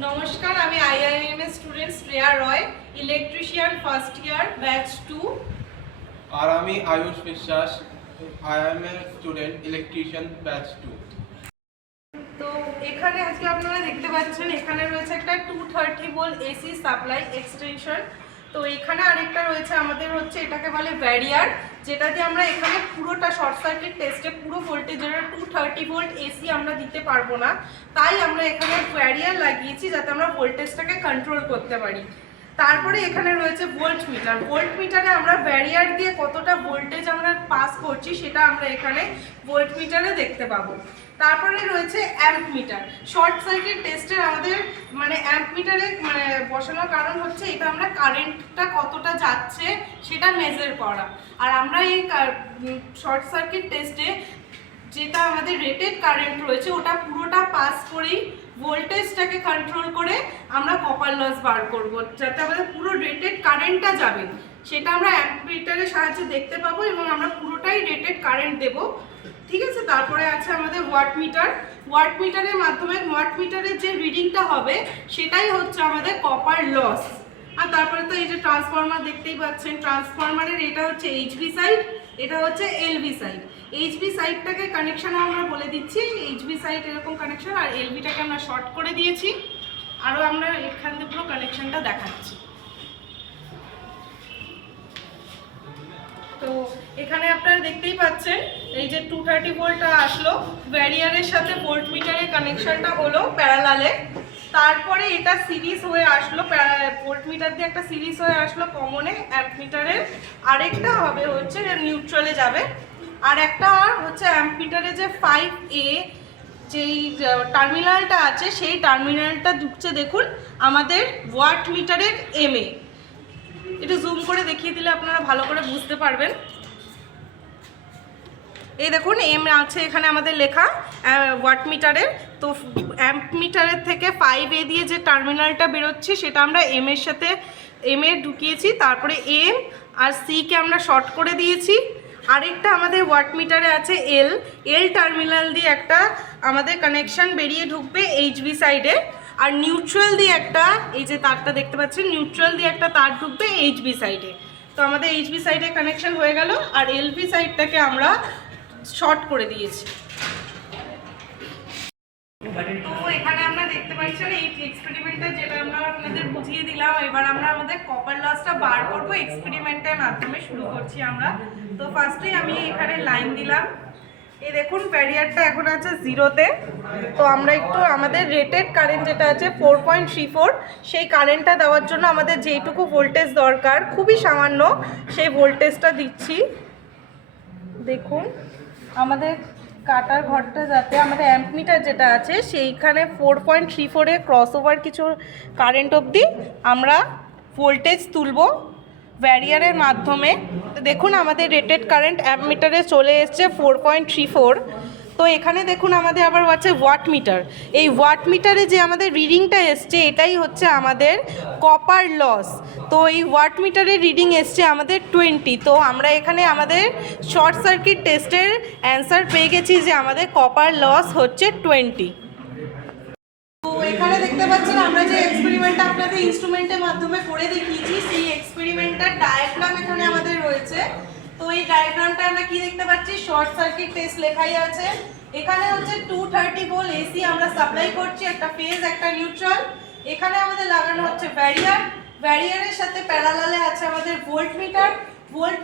নমস্কার, আমি আইআইএমএস স্টুডেন্ট শ্রেয়া রয়, electrician first year batch 2। আর আমি আয়ুষ বিশ্বাস, আইআইএমএস স্টুডেন্ট ইলেকট্রিশিয়ান ব্যাচ 2। তো এখানে আজকে আপনারা দেখতে পাচ্ছেন এখানে রয়েছে একটা 230 ভোল্ট এসি সাপ্লাই এক্সটেনশন। তো এখানে আরেকটা রয়েছে আমাদের হচ্ছে এটাকে বলে ব্যারিয়ার, যেটা দিয়ে আমরা এখানে পুরোটা শর্ট সার্কিট টেস্টে পুরো ভোল্টেজের 230 ভোল্ট এসি আমরা দিতে পারবো না, তাই আমরা এখানে ব্যারিয়ার লাগিয়েছি যাতে আমরা ভোল্টেজটাকে কন্ট্রোল করতে পারি। তারপরে এখানে রয়েছে ভোল্ট মিটার। ভোল্ট মিটারে আমরা ব্যারিয়ার দিয়ে কতটা ভোল্টেজ আমরা পাস করছি সেটা আমরা এখানে ভোল্ট মিটারে দেখতে পাবো। তারপরে রয়েছে অ্যাম্প মিটার। শর্ট সার্কিট টেস্টের আমাদের অ্যাম্প মিটারে বসানোর কারণ হচ্ছে এটা আমরা কারেন্টটা কতটা যাচ্ছে সেটা মেজার করা। আর আমরা এই শর্ট সার্কিট টেস্টে যেটা আমাদের রেটেড কারেন্ট রয়েছে ওটা পুরোটা পাস করেই ভোল্টেজটাকে কন্ট্রোল করে আমরা কপার লস বার করব, যাতে আমাদের পুরো রেটেড কারেন্টটা যাবে সেটা আমরা অ্যাম্পিটারের সাহায্যে দেখতে পাবো এবং আমরা পুরোটাই রেটেড কারেন্ট দেব। ঠিক আছে, তারপরে আছে আমাদের ওয়াট মিটার। ওয়াট মিটারের মাধ্যমে ওয়াট মিটারের যে রিডিংটা হবে সেটাই হচ্ছে আমাদের কপার লস। আর তারপরে তো এই যে ট্রান্সফরমার দেখতেই পাচ্ছেন, ট্রান্সফরমারের এটা হচ্ছে এইচভি সাইড, এটা হচ্ছে এলভি সাইড। এইচভি সাইডটাকে কানেকশন আমরা বলে দিচ্ছি, এইচভি সাইড এরকম কানেকশন, আর এলভিটাকে আমরা শর্ট করে দিয়েছি। আরও আমরা এখান থেকে পুরো কানেকশনটা দেখাচ্ছি। তো এখানে আপনারা দেখতেই পাচ্ছেন এই যে 230 ভোল্টটা আসলো, ব্যারিয়ারের সাথে ভোল্ট মিটারের কানেকশনটা হলো প্যারালালে। তারপরে এটা সিরিজ হয়ে আসলো, ভোল্ট মিটার দিয়ে একটা সিরিজ হয়ে আসলো কমনে অ্যাম্প মিটারের। আরেকটা হবে হচ্ছে নিউট্রালে যাবে, আর একটা হচ্ছে অ্যাম্প মিটারে যে 5A যেই টার্মিনালটা আছে সেই টার্মিনালটা ঢুকছে দেখুন আমাদের ওয়াট মিটারের এমএ। একটু জুম করে দেখিয়ে দিলে আপনারা ভালো করে বুঝতে পারবেন। এই দেখুন এম আছে এখানে আমাদের লেখা ওয়াট মিটারের। তো অ্যাম্প মিটারের থেকে 5A দিয়ে যে টার্মিনালটা বেরোচ্ছে সেটা আমরা এম এর সাথে এম এ ঢুকিয়েছি, তারপরে এম আর সিকে আমরা শর্ট করে দিয়েছি। আরেকটা আমাদের ওয়াট মিটারে আছে এল টার্মিনাল দিয়ে একটা আমাদের কানেকশান বেরিয়ে ঢুকবে এইচভি সাইডে, আর নিউট্রাল দিয়ে একটা এই যে তারটা দেখতে পাচ্ছেন, নিউট্রাল দিয়ে একটা তার ঢুকবে এইচভি সাইডে। তো আমাদের এইচভি সাইডে কানেকশন হয়ে গেল, আর এলভি সাইডটাকে আমরা শর্ট করে দিয়েছি। তো এখানে আমরা দেখতে পাচ্ছেন এই এক্সপেরিমেন্টটা যেটা আমরা আপনাদের বুঝিয়ে দিলাম, এবার আমরা আমাদের কপার লসটা বার করব এক্সপেরিমেন্টের মাধ্যমে। শুরু করছি আমরা। তো ফার্স্টেই আমি এখানে লাইন দিলাম, এই দেখুন ব্যারিয়ারটা এখন আছে 0-তে। তো আমরা একটু আমাদের রেটেড কারেন্ট যেটা আছে 4.34 সেই কারেন্টটা দেওয়ার জন্য আমাদের যেইটুকু ভোল্টেজ দরকার খুবই সামান্য সেই ভোল্টেজটা দিচ্ছি। দেখুন আমাদের কাটার ঘরটা যাতে আমাদের অ্যাম্প মিটার যেটা আছে সেইখানে 4.34-এ ক্রস ওভার কিছু কারেন্ট অবধি আমরা ভোল্টেজ তুলব ব্যারিয়ারের মাধ্যমে। তো দেখুন আমাদের রেটেড কারেন্ট অ্যাম্প মিটারে চলে এসছে 4.34। তো এখানে দেখুন আমাদের আবার আছে ওয়াট মিটার। এই ওয়াট মিটারে যে আমাদের রিডিংটা এসছে এটাই হচ্ছে আমাদের কপার লস। তো এই ওয়াট মিটারের রিডিং এসছে আমাদের 20। তো আমরা এখানে আমাদের শর্ট সার্কিট টেস্টের অ্যান্সার পেয়ে গেছি যে আমাদের কপার লস হচ্ছে 20। তো এখানে দেখতে পাচ্ছেন আমরা যে এক্সপেরিমেন্টটা আপনাদের ইনস্ট্রুমেন্টের মাধ্যমে করে দেখিয়েছি সেই এক্সপেরিমেন্টটার ডায়াগ্রাম এখানে আমাদের রয়েছে। তো এই ডায়াগ্রামটা আমরা কি দেখতে পাচ্ছি, শর্ট সার্কিট টেস্ট লেখাই আছে। এখানে হচ্ছে 230 ভোল্ট এসি আমরা সাপ্লাই করছি, একটা ফেজ একটা নিউট্রাল। এখানে আমাদের লাগানো হচ্ছে ব্যারিয়ারের সাথে প্যারালালে আছে আমাদের ভোল্ট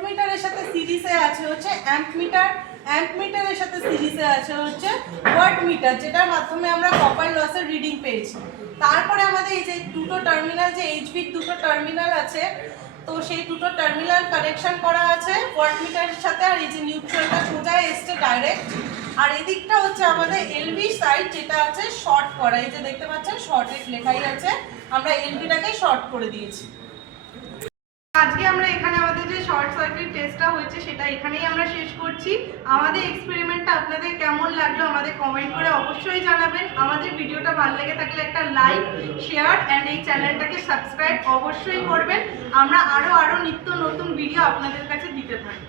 মিটারের সাথে সিরিজে আছে হচ্ছে অ্যাম্প মিটারের সাথে সিরিজে আছে হচ্ছে ওয়াট মিটার, যেটার মাধ্যমে আমরা কপার লসের রিডিং পেয়েছি। তারপরে আমাদের এই যে দুটো টার্মিনাল, যে এইচভি দুটো টার্মিনাল আছে, তো সেই দুটো টার্মিনাল কানেকশন করা আছে ওয়াট মিটারের সাথে, আর এই যে নিউট্রালটা সোজা এসছে ডাইরেক্ট। আর এদিকটা হচ্ছে আমাদের এলভি সাইড যেটা আছে শর্ট করা, এই যে দেখতে পাচ্ছেন শর্টেড লেখাই আছে, আমরা এলভিটাকে শর্ট করে দিয়েছি। আজকে আমরা এখানে আমাদের যে শর্ট সার্কিট টেস্টটা হয়েছে সেটা এখানেই আমরা শেষ করছি। আমাদের এক্সপেরিমেন্টটা আপনাদের কেমন লাগলো আমাদের কমেন্ট করে অবশ্যই জানাবেন। আমাদের ভিডিওটা ভালো লেগে থাকলে একটা লাইক, শেয়ার অ্যান্ড এই চ্যানেলটাকে সাবস্ক্রাইব অবশ্যই করবেন। আমরা আরও নিত্য নতুন ভিডিও আপনাদের কাছে দিতে থাকবো।